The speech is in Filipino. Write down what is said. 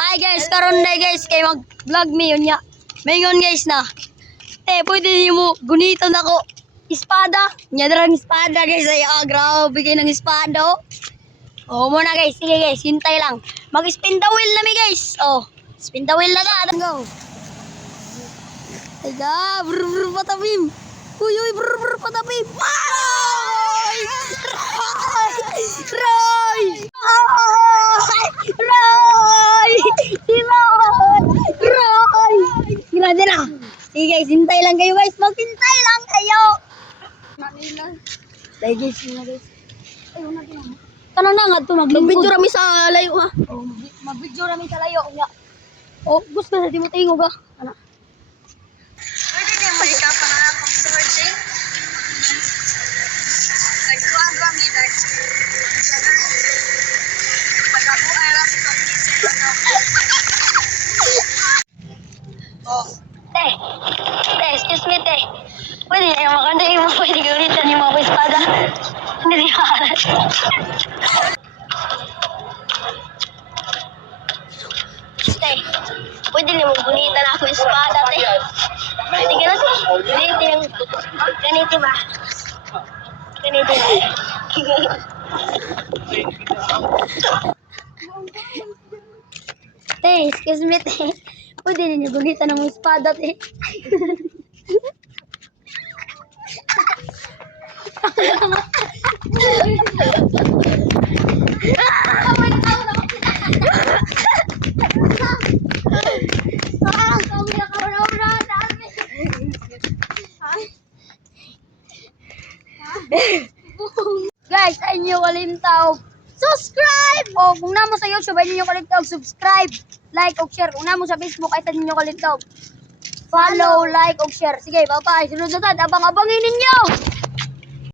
Hi guys, karon na guys kay mag-vlog mi yun ya. Mayon guys na. Pwede mo guniton ako espada. Nya darang espada guys ay grabe kay ng espada. Oh, muna guys, sige guys, hintay lang. Mag-spin the wheel na mi guys. Oh, spin the wheel na na. Go. Ay ga, brr patabim. Uy, brr patabim. Ay! Roy! Roy! Roy! Grabe na. Sige guys, hintay lang kayo guys. Maghintay lang kayo. Dahil guys, yun na guys. Ay, una din. Tanong na nga ito, Mag-video rami sa layo ha. Oh, mag-video rami sa layo. Oh, gusto na di mo tingog ha. Ano? Pwede niya mo ikapan na akong sword eh. Nagkuhan kami like. Pag-abuhay lang ito. Oh. Te, excuse me te. Pwede na yung makanda yung pwede gawin yung mga espada. Hindi di makalat. Te, pwede na mong gunitan ako yung espada te. Pwede ka na te. Ganito yung, ganito ba? Ganito ba? Te, excuse me te. Pwede na yung gunitan ng mga espada te. Guys, sa inyo kalimtaw, subscribe! O kung namo sa YouTube, ay ninyo kalimtaw, subscribe, like, o share. Kung namo sa Facebook, ay sa ninyo kalimtaw, follow, like, o share. Sige, bye-bye. Sunod na tad, abang-abangin ninyo!